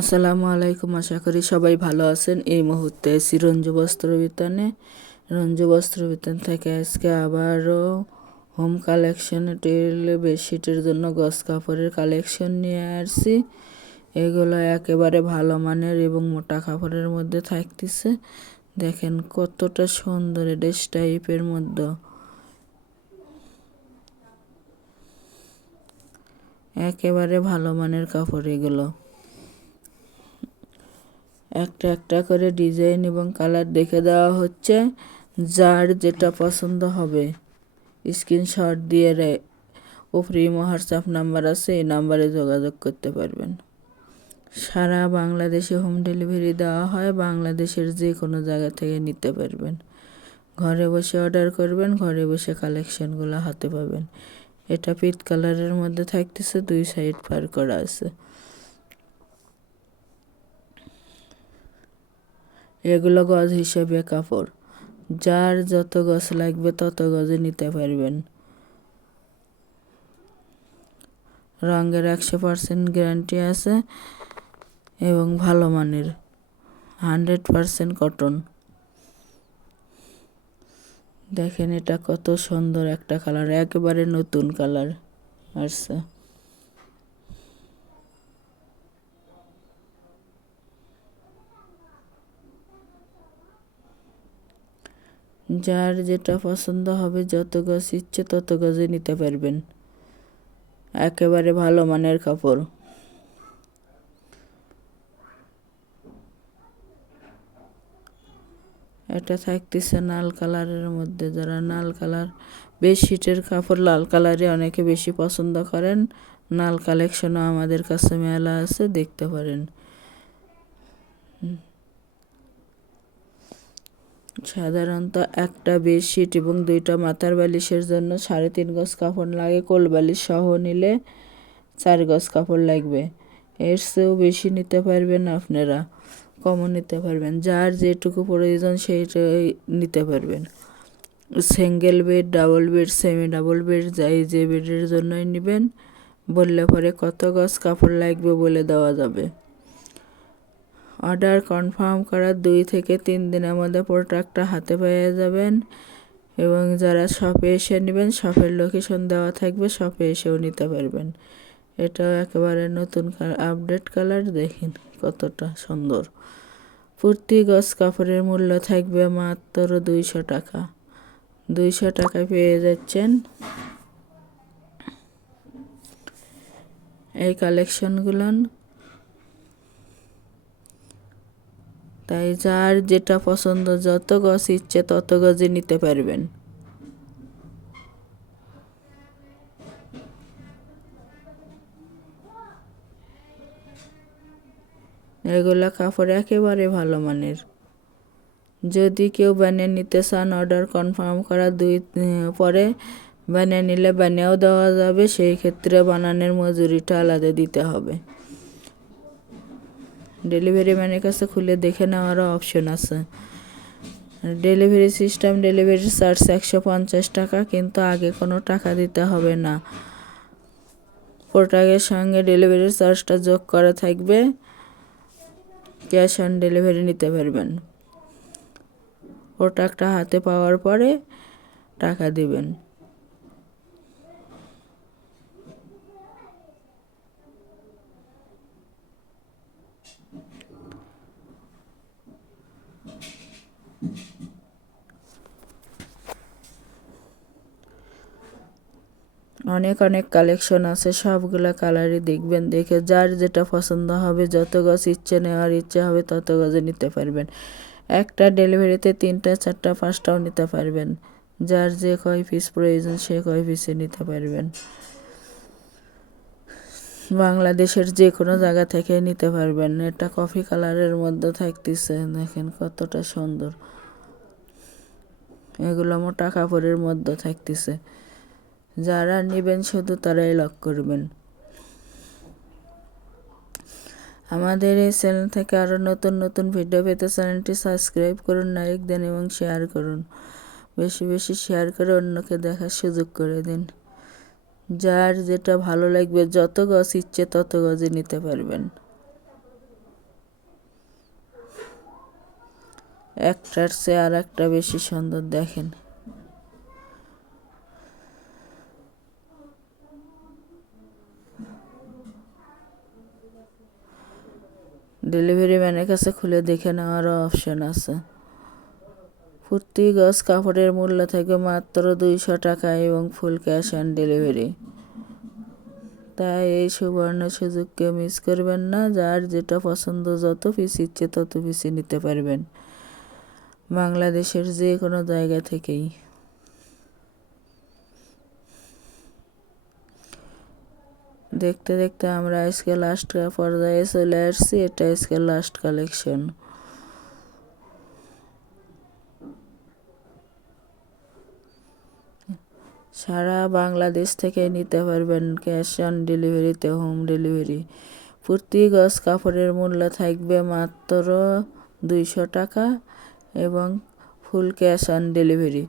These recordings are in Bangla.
আসসালামু আলাইকুম, আশা করি সবাই ভালো আছেন। এই মুহূর্তে আছি রঞ্জু বস্ত্র বিতানে। রঞ্জু বস্ত্র বিতান থেকে আজকে আবারও হোম কালেকশন বেডশিটের জন্য গস কাপড়ের কালেকশন নিয়ে আসছি। এগুলো একেবারে ভালো মানের এবং মোটা কাপড়ের মধ্যে থাকতেছে। দেখেন কতটা সুন্দর ড্রেস টাইপের মধ্যে, একেবারে ভালো মানের কাপড়। এগুলো একটা একটা করে ডিজাইন এবং কালার দেখে দেওয়া হচ্ছে। যার যেটা পছন্দ হবে স্ক্রিনশট দিয়ে উপরে হোয়াটসঅ্যাপ নাম্বার আছে, এই নাম্বারে যোগাযোগ করতে পারবেন। সারা বাংলাদেশে হোম ডেলিভারি দেওয়া হয়। বাংলাদেশের যে কোনো জায়গা থেকে নিতে পারবেন। ঘরে বসে অর্ডার করবেন, ঘরে বসে কালেকশনগুলো হাতে পাবেন। এটা পিট কালারের মধ্যে থাকতেছে, 2 সাইড পার করা আছে। এগুলো গজ হিসেবে কাপড়, যার যত গজ লাগবে তত গজে নিতে পারবেন। রঙের 100% গ্যারান্টি আছে এবং ভালো মানের 100% কটন। দেখেন এটা কত সুন্দর একটা কালার, একেবারে নতুন কালার আসছে। যার যেটা পছন্দ হবে, যত গজ ইচ্ছে তত গজে নিতে পারবেন। একেবারে ভালো মানের কাপড়। এটা থাকতেছে লাল কালারের মধ্যে। যারা লাল কালার বেডশিটের কাপড় লাল কালারে অনেকে বেশি পছন্দ করেন, লাল কালেকশনও আমাদের কাছে মেলা আছে, দেখতে পারেন। সাধারণত একটা বেডশিট এবং 2টা মাথার বালিশের জন্য 3.5 গজ কাপড় লাগে। কোল বালিশ সহ নিলে 4 গজ কাপড় লাগবে। এর চেয়েও বেশি নিতে পারবেন, আপনারা কমও নিতে পারবেন। যার যেটুকু প্রয়োজন সেইটাই নিতে পারবেন। Single bed, double bed, semi double bed, যাই যে বেডের জন্যই নেবেন বললে পরে কত গজ কাপড় লাগবে বলে দেওয়া যাবে। অর্ডার কনফার্ম করার 2 থেকে 3 দিনের মধ্যে প্রোডাক্টটা হাতে পেয়ে যাবেন। এবং যারা শপে এসে নেবেন, শপের লোকেশন দেওয়া থাকবে, শপে এসেও নিতে পারবেন। এটাও একেবারে নতুন আপডেট কালার। দেখেন কতটা সুন্দর। প্রতি গজ কাপড়ের মূল্য থাকবে মাত্র 200 টাকা। 200 টাকায় পেয়ে যাচ্ছেন এই কালেকশনগুলো। তাই যার যেটা পছন্দ, যত গজ ইচ্ছে তত গজে নিতে পারবেন। এগুলা কাপড় একেবারে ভালো মানের। যদি কেউ বানিয়ে নিতে চান, অর্ডার কনফার্ম করা 2 পরে বানিয়ে নিলে বানিয়েও দেওয়া যাবে। সেই ক্ষেত্রে বানানোর মজুরিটা আলাদা দিতে হবে। ডেলিভারি ম্যানের কাছে খুলে দেখে নেওয়ারও অপশন আছে। ডেলিভারি সিস্টেম, ডেলিভারি চার্জ 150 টাকা, কিন্তু আগে কোনো টাকা দিতে হবে না। প্রোডাক্টের সঙ্গে ডেলিভারি চার্জটা যোগ করা থাকবে। ক্যাশ অন ডেলিভারি নিতে পারবেন। প্রোডাক্টটা হাতে পাওয়ার পরে টাকা দিবেন। অনেক অনেক কালেকশন আছে, সবগুলা কালারই দেখবেন। দেখে যার যেটা পছন্দ হবে, যত গজ ইচ্ছে নেওয়ার ইচ্ছে হবে তত গজে নিতে পারবেন। একটা ডেলিভারিতে 3টা 4টা 5টাও নিতে পারবেন। যার যে কয় পিস প্রয়োজন সে কয় পিসে নিতে পারবেন। বাংলাদেশের যে কোনো জায়গা থেকে নিতে পারবেন। এটা কফি কালারের মধ্যে থাকতেছে, দেখেন কতটা সুন্দর। এগুলো মোটা কাপড়ের মধ্যে থাকতেছে। যারা নেবেন শুধু তারাই লক করবেন। আমাদের এই চ্যানেল থেকে আরও নতুন নতুন ভিডিও পেতে চ্যানেলটি সাবস্ক্রাইব করুন, লাইক দেন এবং শেয়ার করুন। বেশি বেশি শেয়ার করে অন্যকে দেখার সুযোগ করে দিন। যার যেটা ভালো লাগবে, যত গজ ইচ্ছে তত গজে নিতে পারবেন। একটার চেয়ে আর একটা বেশি সুন্দর, দেখেন। ডেলিভারি ম্যানের কাছে খুলে দেখে নেওয়ারও অপশন আছে। প্রতি গজ কাপড়ের মূল্য থাকবে মাত্র 200 টাকা এবং ফুল ক্যাশ অন ডেলিভারি। তাই এই সুবর্ণ সুযোগকে মিস করবেন না। যার যেটা পছন্দ, যত পিস ইচ্ছে তত পিসই নিতে পারবেন বাংলাদেশের যে কোনো জায়গা থেকেই। দেখতে দেখতে আমরা আজকে লাস্ট পর্যায়ে চলে আসছি। এটা আজকে লাস্ট কালেকশন। সারা বাংলাদেশ থেকে নিতে পারবেন ক্যাশ অন ডেলিভারিতে, হোম ডেলিভারি। প্রতি গজ কাপড়ের মূল্য থাকবে মাত্র 200 টাকা এবং ফুল ক্যাশ অন ডেলিভারি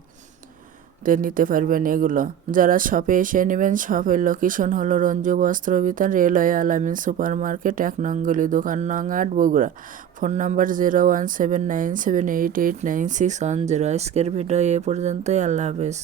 তে নিতে পারবেন এগুলো। যারা শপে এসে নেবেন, শপের লোকেশন হলো রঞ্জু বস্ত্র বিতান, রেলওয়ে আলামিন সুপার মার্কেট, 1 নং গলি, দোকান নং 8, বগুড়া। Phone number 017978896110। আজকের ভিডিও এ পর্যন্তই। আল্লাহ হাফেজ।